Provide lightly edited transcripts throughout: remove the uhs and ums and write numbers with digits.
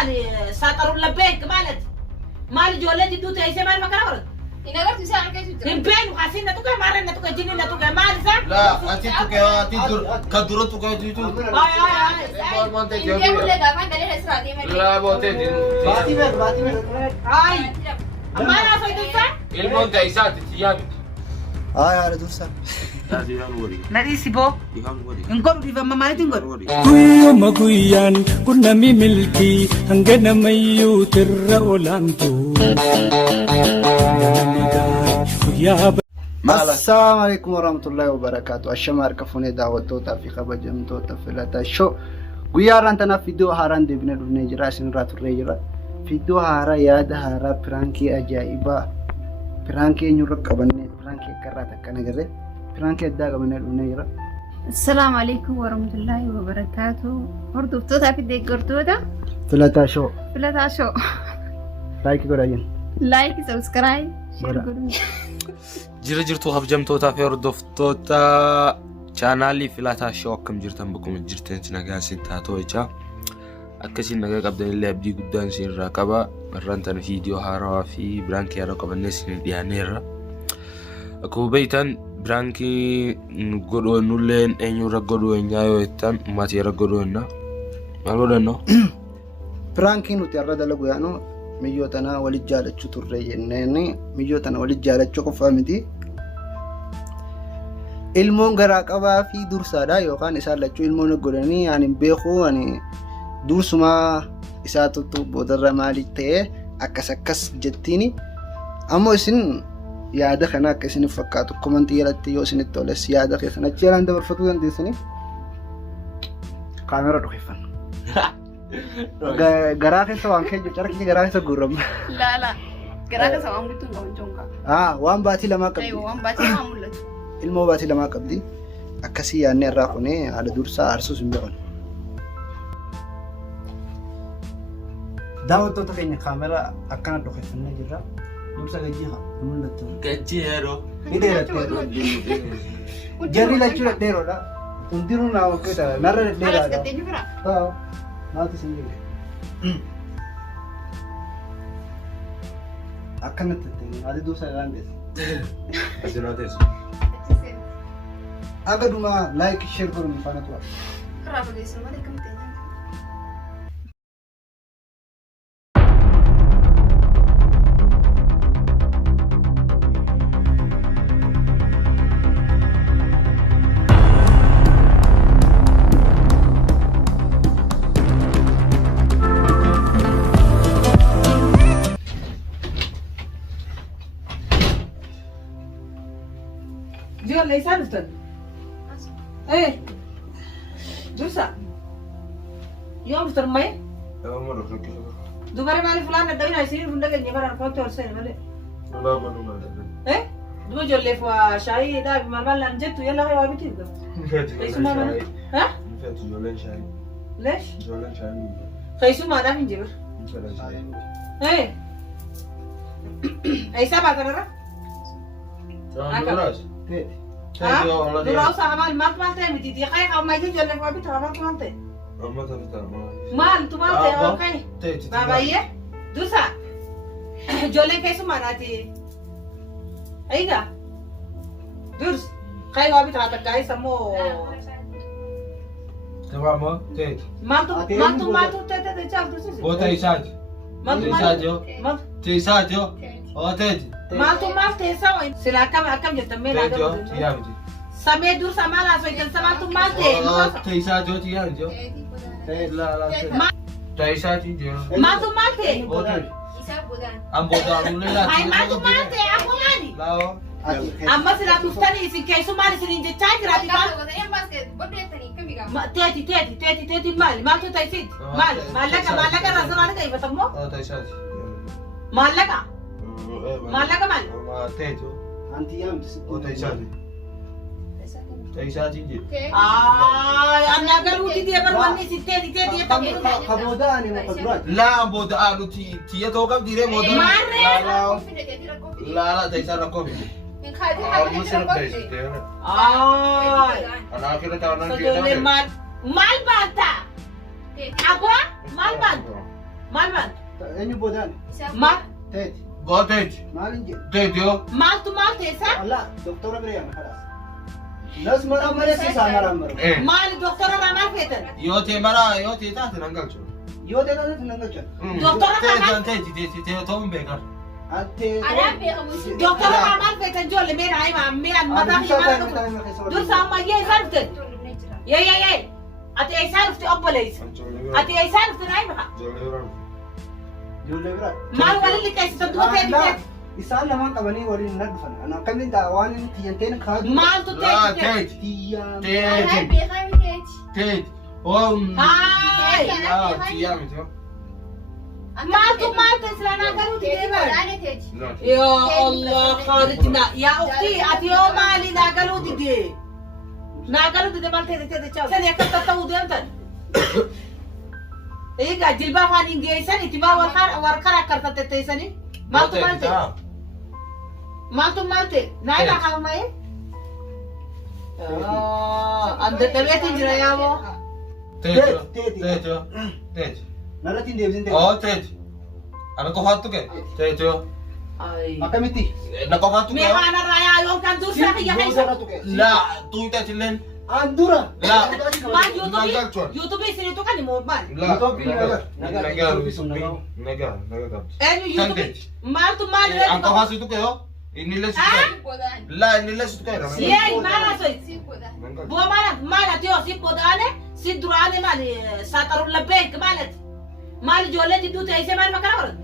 مالي ساطروا لبيك مالت مال جولتي دوت ايش مال مكان ورد إن قلت ساعة كيف تدري؟ البين وحاسين نتوقع مرة نتوقع جنين نتوقع مال صح لا أنت تكيا تدور كدورة تكيا تدور هاي إنتي أقول لك أفهم دليل إسراء دي لا بوتي باتي هاي ما أنا فايدة صح المون تايسات تيامي هاي درسا نادي سيبو نقول دي فما مالتي نقول Guyuma guyan kunami milki hangana mayu tirra olantu. السلام عليكم ورحمة الله وبركاته. الشمار كفوني دعوتوتا في خبجمتوتا فلاتا شو غياران تنا فيديو هاران دبنا دبنا جراسين راتو ريجرا فيديو هارا يادا هارا برانكي أجائبا برانكي نيورك كبني برانكي كراتا كنجرة برانكي داغا من دبنا جرا. السلام عليكم ورحمة الله وبركاته. برضو بتوتا في ديك قرطوتا فلاتا شو فلا شو لايك قراين لايك سبسكرايب شير برا. قولوا جرجرتو هفجمتوتا في ردفتوتا channel filata show akkam jirtan bakkuma jirtan nagaasin taatoo jecha akkasiin nagaa qabdan illee abdii guddaan isin irraa qaba marrantan viidiyoo haarawaa fi biraankii haarawaa qabannee isin dhiyaaneerra akkuma beektan biraankii godhoonnulleen eenyurra godhoonyaa yoo jettan ummatiirra godhoonna maal godhanno برانكي نوتي الردا لقيانو ميوتنا ولجالة شطرية نني ميوتنا ولجالة شوكو فامدي ilmoon garaa qabaa fi dursaadha yookaan isaan lachuu ilmoon godhanii ani beeku ani dursumaa isaa tuttu boodarra maali ta'e akkas jettiini ammoo isin yaada kana akka isin fakkaatu komantii jalatti yoo isinitti toles yaada keessan achi jalaan dabarfachuu dandeessanii kaamera dhukeeffan garaa keessa waan keenya carqii garaa keessa guurramna لا لا قراك سواء قلت لهم جونكا waan baatii lamaa qabdi أيوة وان باتي ما مولد ilmoo baatii lamaa qabdi akkasii yaadne irraa kunee haala dursaa aarsuus hin beekan. Daawwattoota keenya kaameraa akkana dhukeeffannee jirra. Dursa gajjii haa mul'attu. gajjii yeroo Ni dheeratteeru. Jarri lachuu dhedheeroodha. Hundinuu naa wakkeeta narra خلاص dhedheeraadha. قد تجبرها Haa naati isin jire. Akkanatti ta'e haala dursaa irraan deessa. asinaates Aga dhuma laayik sheer godhuun faana tura. خرافة ليس ما لكم تاني جيل ليس عرفتن ايه جوسا يوم ترمي دوباره مالي فلان ندوين عايزين فندق النيفر أنا فوت ورسين مالي ايه دو جل فوا شاي ده بمال لانجت يلا غير وابي تيجا خيسو ما مانا ها ليش خيسو ما ده من جبر ايه اي سبعة ترى ها دراو سامال مات مالته متي خاي او ما يجي جل فوا بي ترى مالته مال تو مالته اوكي بابا ये दूसरा जोले कैसे मनाती आएगा दूस कई वाबी था तक कई समो मातू ते चल दूसरे से मातू ते सो सिला कम जब तब मेरा समय दूर समाला सो जल समा तू मालते मातू मालते حساب بودان ay maatu malte ako mani amma sila tuftani isin kaisu mali sin je charge rati كم mal بودان يوم باسكت بدي تاني كم بيجا teti mali maltu taisit malaka rasa malaka iba tammo malaka mal Anti yaamti. ay amna garuti dia berwani si teti tammo Kabooda ani maka duraati. لا بود آلو تي توقف ديره بود Mare. لا تيسا ركوبي من خالتي حاجة مسلم تشرب تيسا ay أنا كده تعرف so jole mal banta agua mal banta maal Eenyu boodaan? maal Teeti. Gooteeti. Maaliin jedhu? Teetiyoo. maaltu maal teessaa Allah doktora bira yaama kalaas. Nas mara mara siisaa mara mara. maali doktora irraa maal feetan Yoo tee maraa yoo tee taate nan galchu. Yoo ta'e taate nan galchan. Doktora kanaa- Teeti teetoo hin beekan. Ante. doktora irraa maal feetan ijoollee mee naa himaa mee mataa fi maal dhufu dursa ammayyee isaa dhufte yee ati eessaa dhufte obboleessa ati eessaa dhufte naa himaa Ijoollee bira. maal waliin liqeessitan du'a ta'e bitee Isaan lamaan qabanii waliin na dhufan. Ana akkamiin ta'a waan inni xiyyanteen kaadu. maaltu ta'e Teeti. Xiyyaan. Teeti. Teeti. haay Tiyyaa miti yoo. maaltu maal ta'e silaa naa galuuti deeman yaa Allah khaalidina yaa ukti ati yoo maali naa galuuti dee naa galuuti dee maal ta'e ta'e ta'e sani akka ta'uu deemtan egaa jilbaa afaan hin geessan itti maa warqara akka ta'e maaltu maal ta'e maaltu maal ta'e naa ilaa qabamaye anda dhabeetiin jira yaa moo Teetiyoo. Teeti. Teetiyoo. Teeti. Narratti hin deebisin ta'e. Oo teeti. Ana qofaattu kee. Teetiyoo. Akkamitti? Na qofaattu mee kee. haanarraa yaa yookaan dursaa kiyya keessa Saratu kee. Laa tuuteeti illeen. An dura. Laa. maal Nagalchuun. yuutuubii isiniitu kan himoo maal Laa. Nagaa. Nagaa. Nagaa. Nagaa qabdi. eenyu Kan yuutuubii teeti. maaltu maal An irratti qofaasitu kee yoo. Inni illee situ kee. Laa inni illee situ kee. yee maal haasoi bu'a maal ati yoo si bodaane si duraane maal saaxaruun labbeek maalat maal ijoollee jidduu teessee maal makana godhatu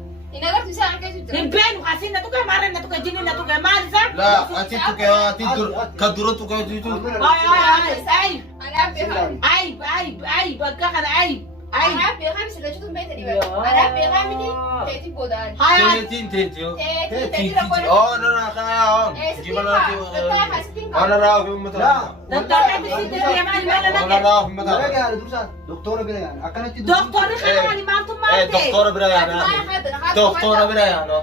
hin beenu asiin na tuqe maarreen na tuqe jinni na tuqe maal isaa Laa ati tu kee ati ka dura tu kee jitu. ay bakka kana ay Teetiin teetiyoo. Oh nana kaya on. Gimana tu? Ona raaf ummata. doktorri sitti deemaa mala Ona nage raaf ummata. Bira yaala dursa. Doktora bira yaala. Akkanatti. doktorri kana maaltu maal ta'e Doktora bira yaana. Doktora bira yaana.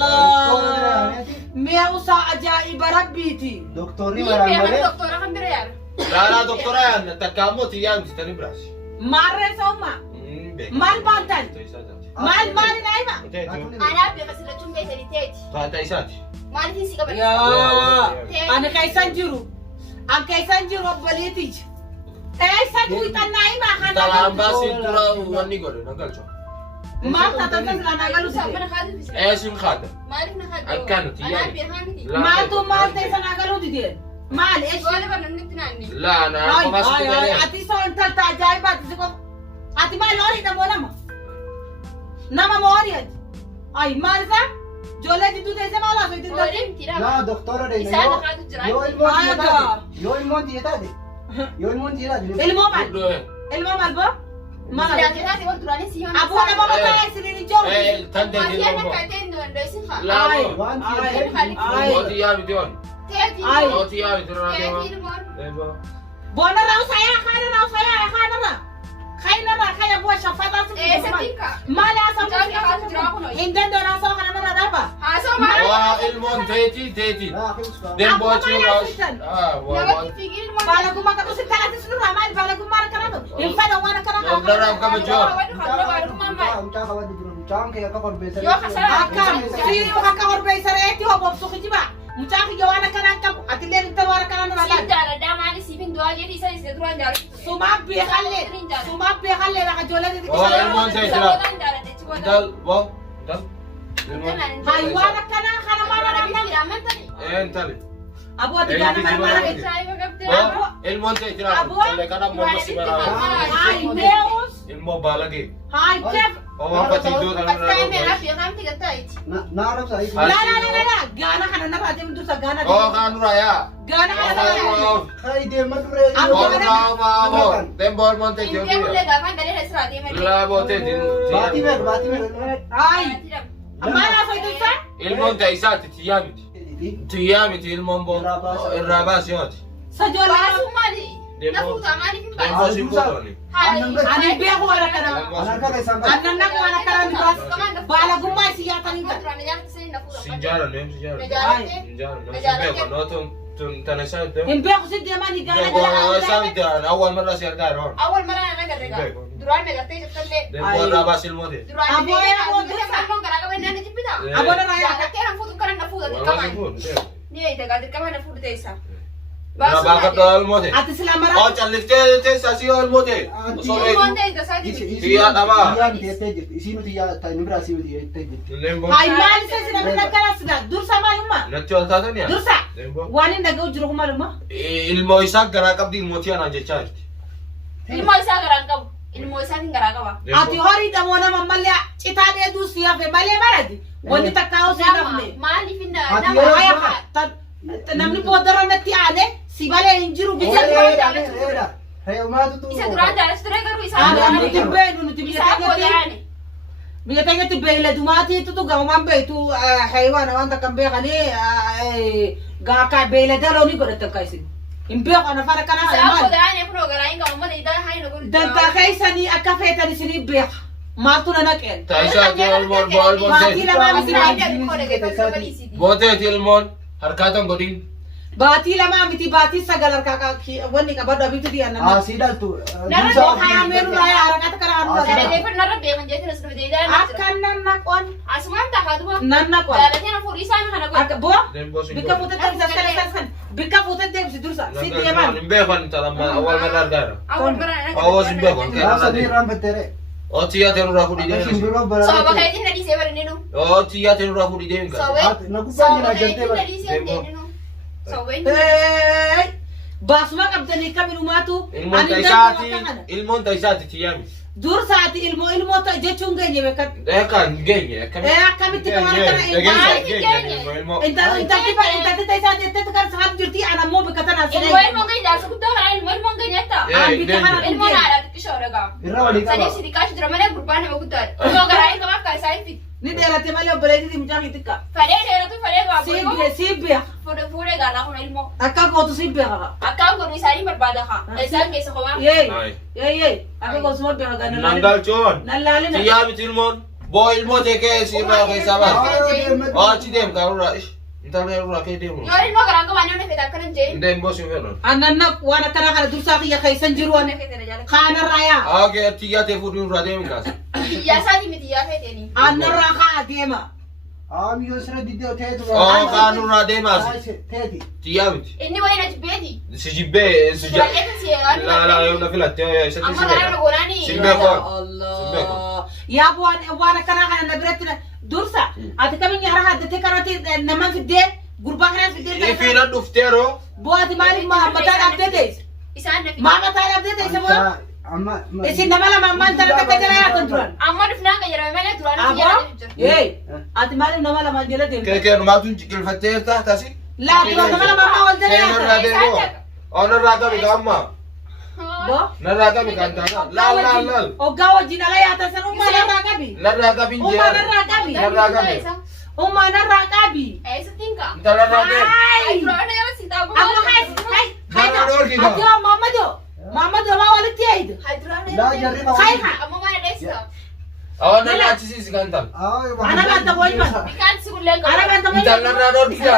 Laa. mi'a usaa ajaa'iba rabbiiti Doktorri maraan malee. Laa doktora yaana takkaammoo tiyyaa miti tani biraas. maarreen sa'ummaa maal baantan maal maali naa hima Taata isaati. ani keessan jiru an keessan jiru obboleetiji eessa duuxannaa himaa Talaan kana baasii dura wanni godhe na galcho. maal taatan silaa naa galu sise Eesin haadha. Akkaan tiyyaa miti. maaltu maal ta'e sanaa galuu dideen maal eessi Laa na qofaas tu kee. ati soo intalta ajaa'ibaati si qofa ati maal horiidha moo nama moo horii ati ay maal isaa ijoollee jidduu teessee maal haasoo ittiin tolti Naa doktora deema. Yoo ilmoon xiyya taate. Yoo ilmoon xiyya taate. ilmoo maal ilmoo maal boo maal aboo nama mataa isiniin hin jiru Tan deetiin ilmoo. Laa moo. Waan xiyya Oo tiyyaa miti on. Oo tiyyaa miti irraa deema. boona raawsayaa kaanarra kaya bu'a shaffataa si maal haasoo hin danda'u haasoo kanarra dhaaba Waa ilmoon teetii. Deemboo chiiraas. baalagummaa qabu si talaati sinurraa maali baalagummaa akkana hin fedha waan akkana Daraaf kabajoo. Mucaa qabadhu dura. Mucaan kee akka korbeessan. akkam siiriu akka horbeessareetti hobobsu kijiba mucaa kiyya waan akkanaan qabu atillee intal waan akkanaa nurra laal sumaaf beekallee dhaqa ijoollee Oo ilmoon teetira. Dal boo. Dal. hay waan akkanaa kana maala Entali. aboo ati gaana kana maala Boo ilmoon teetira. Tole kana morma si baraa. hay meeus Ilmoo baalagee. hay kef Oo waan patiidoo kana Naa rabsa. la gaana kana narraa deemu dursa gaana Oo kaanura yaa. gaana kana narraa Kai deema duree. Moo. Deemboo ilmoon teetira. Laa boo teetiin. Baatii meeqa? hay maal haasoo dursa Ilmoon teessaati tiyyaa miti. Tiyyaa miti ilmoon boo. Irraa baasii hooti. sajoollee Deemboo si fuudhani. ani beeku waan akkanaa Anarka keessaan qabu. annan nak waan akkanaa ni baas baalagummaa si yaatanii kan Sinjaaran. Sinjaaran. Sinbeeku nootu تنسيت إن بياخو سيدي ماني قال أول مرة سير دارون أول مرة أنا قررت دران مقرتي جبتلي دم بس الموت دران أبو أنا أبو دران كمان كراكا بيننا نجيبها أبو أنا رايح كنا نفوت كنا نفوت كمان نيجي تقعد كمان نفوت تيسا أنا بقى الموت أتسلم مرة أجلك تساسي الموت الموت ده سادي هي أما isinu tiya ta nimra isinu tiya tejit هاي مالي سيسنا من الكلاس درسا مالهما نتشال تاتنيا درسا وانين دقو جروه مالهما المويساك قراك بدي الموتي أنا جتشارت الموت ساقران الموت ساقين كراكا أتي هوري دمونا مملي إتاني دوسيا في مالي مالدي واني تكاو سيدمني مالي فينا هاي namni boodara natti aane si balee hin jiru bisa isa duraan jaalatu ture garuu nuti beenu nuti biyya keenyatti beeyladumaatiitu gamamaan beeytu haywaana waan takkan beekanii gaakaa beeylada loonii godhatan ka isin hin beekan afaan akkanaa dantaa keessanii akka feetan isinii beeka maaltu na naqeen maatii lamaa miti بوتيت المون هركاتهم قديم باتي لما متي باتي سجل ركاكا وني كبر أبي تدي أنا sidal tu نرى خيام ميرو لا يا ركعت كرام Dede nara beekan jechuun as dhufee deedaa أكن ننقون asumaan tahaatuma ننقون jaalatee na fuudhii isaa kana godhe أك بو بيكا فوتة تكسر بيكا فوتة تكسر درسا سيدي يمان نبيخون ترى أول مرة أرجع awwal bara أول نبيخون rasa ni كذا ram betere أو تيا تنو راكو دي shimbiro bara sababa keetiin na dhiisee barininu أو تيا تنو راكو دي كذا nakupa sababa ni keetiin na jante dhiisee barininu sababa باسما قبضني كم ماتو المون تايساتي تيامي دور ساعتي المو تجتشون جيني بكت ده كان جيني كم كم تكمل انت تايساتي انت تكر ساعات جرتي انا مو بكتنا ilmoon monga jaarsa guddaa kana ilmoon monga nyaata ilmoon haadhaatti kishoorega irra wali sanii qaba sidii kaashi dura malee gurbaan nama guddaadha ilmoo garaa ilma akka isaa itti ni dheerate malee obboleetti mucaan xiqqaa fadhee dheeratu fadhee gaaboo siibbiya fuudhee gaarraa kun ilmoo akka gootu siibbiya qaba akkaan godhu isaanii barbaada haa isaan keessa kophaa yee akka goosuma biya qaba نانجال جون nallaalina تيامي تلمون بو الموت كيس يبغى كيسابات أو تديم كارورا إيش أنت كارورا كيديم yoo ilmoo garaa qabaanii hunda feetaa akkanan jee ديم بوسي فيرون annanna waan akkana kana dursaa kiyya keessan jiruwan kaanarrayaa أوكي تيا تفوتين راديم كاس yaa isaatii miti yaa feeteenii annarraa kaa deema am yo sira didde teetu أو كانوا راديم أس teeti تيامي inni wayina jibbeeti سجبة سجا Baay'eetu si لا لا يوم نفلا تيا ستة amma garaa سجا gonaanii سجبة Allah yaa waan akkana kana na biratti dursa ati kamiin yaara haddate kanatti nama fiddee gurbaa kana fiddee إفينا دفتيرو booti maaliif mahammataa dhabdee teesse isaan nafi mahammataa dhabdee teesse moo amma isin nama lama ammaan tana akka jala yaatan turan amma dhufnaan kan jedhame malee duraan abo ee ati maaliif nama lama jala deemte كيكين ما تنجي الفتاة تحتسي laa turan nama lama ammaa wal jala كيكين yaatan راديمو أو نراكا بكامما boo نراكا بكانتانا لا لا لا hoggaa wajjin ala yaatan san ummaa narraa qabi نراكا بنجي ummaa narraa qabi نراكا بي ummaa narraa qabi eessattiin ka أنت نراكا duraan yoo si taabu Aku hai Nama dorki ka. Ati Mamado ma walitti yaid. la jarriba Khayha. amma mana dheessa أو نراكا تسيس كانتان Ana ganta boy man. bikaan si gullee Ana ganta boy. Intal narraa dorki ka.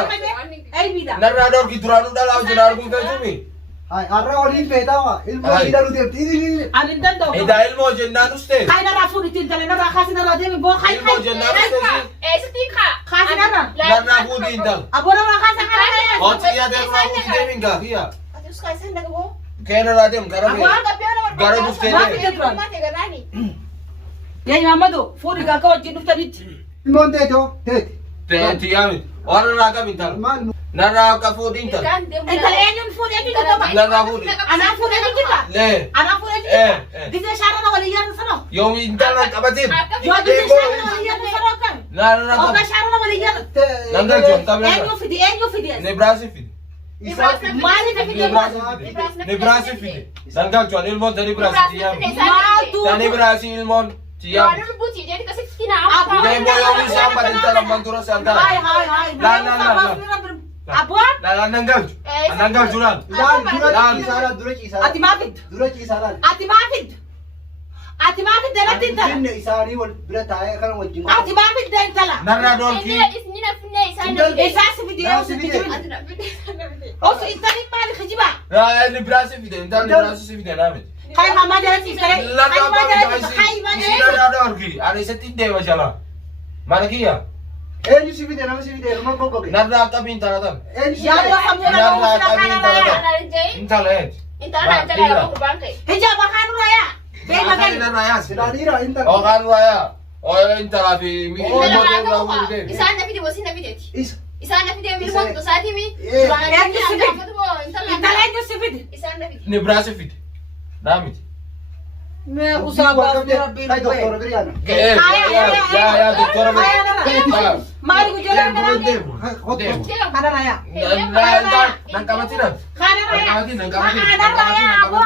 Ay bida. نرى دورك ترانو دالا وجنار كم فيجومي ay arra waliin feetawa ilmo Ay. sida luteef Ani dando. إذا علمو جنان أستاذ Khayna rafu ditin tale na khasina ra demi bo khay علمو khay. جنان أستاذ eessattiin ka Khasina ra. نرى فودي إنتال Abora ra khasa khay. أو تيا ترى فودي ديمين كا هيا ati uska isaan daga boo كأنه رادم كرامي Gara duftee mate garaani Yai Mamado furi ga ka wajin duftanit. ilmoon teeto teeti تيامي أنا نراكا بنتال maal نراكا فودي إنتال bikaan deemu Ental enyun furi enyun kita. نرى فودي Ana furi enyun kita. ليه Ana furi enyun إيه kita. إيه Dise sharana waliyan sano. يوم إنتال كابتين Yo dise sharana waliyan sano kan. لا Oga نراكا sharana waliyan. نانجل جون كابلا Enyu fidi. نبراسي فيدي Mali na fidi. نبراسي فيدي نانجل جون إلمون تاني براسي تيامي تاني براسي إلمون تيامي Duraan buuti jeeti kasi fitina Demo yung isa pa din talang mantura sa altar. Hai hai hai. Apo? La nanggal. Nanggal juran. dura ciisaadha dura ciisaadha Ati mafid. dura ciisaadhaan Ati mafid. Ati mafid dalatti intala. finne isaanii wal bira taa'ee kana wajjin Ati mafid da intala. Narra dorki. Isni na finne isa إساس فيديو أو سفيدي أو إنتاني مالي خجبا لا اللي براسي فيديو انت اللي براسي فيديو نامت خاي ما جالس يسكري لا خاي ما جالس خاي ما جالس لا أرجي أنا ستين ده وجلا مالكيا Eenyu si fide nama si fide nama gogoge. نرجع كابين ترى يا الله حمونا نرجع كابين أنا ترى رجعي انت لين أنت أنا أنت لا أروح بانكي هجاب خانو رايا بين مكان رأيك Sinadira inta. أو كان رأيا أو أنت لا في مين إسانا فيديو وسينا فيديو Is. إسانا فيديو من وقت ساعتي مي أنت لا يجوز إسانا فيديو نبراسي فيديو نامت ما أصاب ربي Ay doktor Adriana. يا دكتورة ما يقول جلال منامي خانا رايا نانكامتينا خانا رايا خانا رايا أبو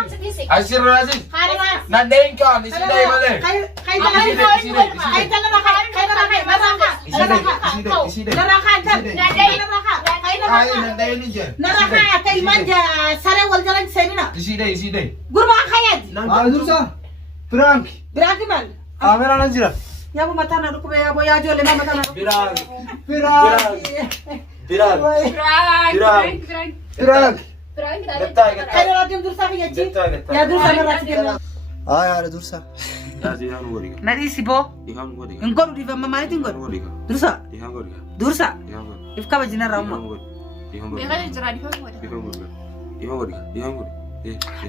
أسير رازي خانا رايا نادين كان يصير ماله خاي Frank. Kamera nanjira. يا ابو متانا ركبه يا ابو يا جولي ما متانا Frank. خير راديم درسا في يجي يا درسا مرات Ay dursa. نريسي بو نقول دي فما ما نقول درسا درسا إفكا بجنا راما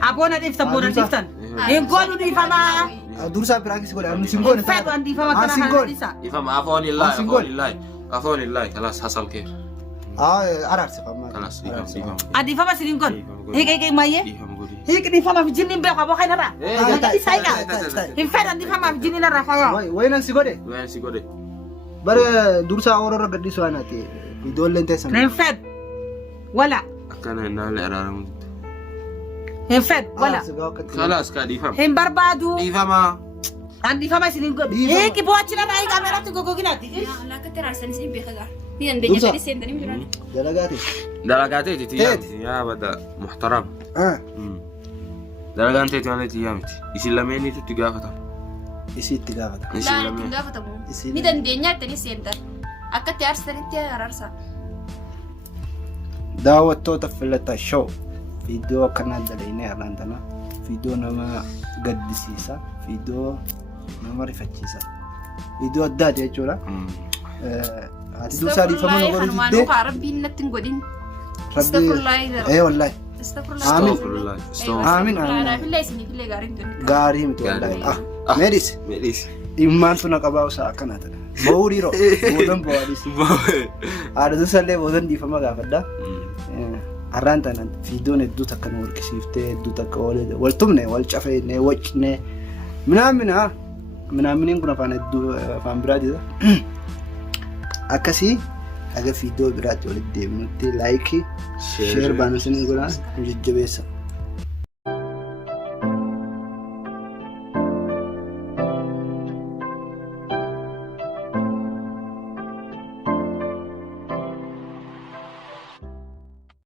أبونا دي فتبونا دي فتن نقول دي فما Dursa Frank si gola singone. فاتو عندي فما كنا هندسة يفهم عفوا الله خلاص حصل خير Arar si fama. خلاص يفهم عندي فما سنقول هيك مايه هيك دي فما في جنين بقى أبو خير نرى هم فات عندي فما في جنين نرى خير Wainan si gode. وين سيقولي Bare dursa aurora gaddi so anati. Video lente sam. هم فات ولا أكان نال إرادة هم فات ولا خلاص كان يفهم هم بربادو يفهم عندي فما سنقول هيك بواتشنا ناي كاميرا تقول كناتي لا كتير عشان نسيب بخجار هي عندنا كده سيندني مجرد Dalagati. دلقاتي تيجي يا بدا محترم دلقاتي تيجي يسلميني تتجافتا Isi tigafata. لا تنقف تبو ميدا دنيا تاني سيندر أكتر أرسل أنت أرسل Daawwattoota filata show viidiyoo kana dalaynee arraantana viidiyoo nama gaddisiisa viidiyoo nama rifachiisa viidiyoo addaati jechuudha. Ati dursaa dhiifama nu godhu jiddee rabbiin natti hin godhin rabbii wallahi aamin gaarii miti wallahi meedhis dhimmaan suna qabaa isaa akkanaa ta'e ba'uu dhiiroo boodan bo'aadhis haadha dursallee boodan dhiifama gaafadha. Arraan tanan viidiyoon hedduu takka nu warqisiiftee hedduu takka wal tumne wal cafeenne wacne minaaminiin kun afaan hedduu afaan biraatidha. Akkasii haga viidiyoo biraatti walitti deebinutti laayikii sheer baanusanii godhaan nu jajjabeessa.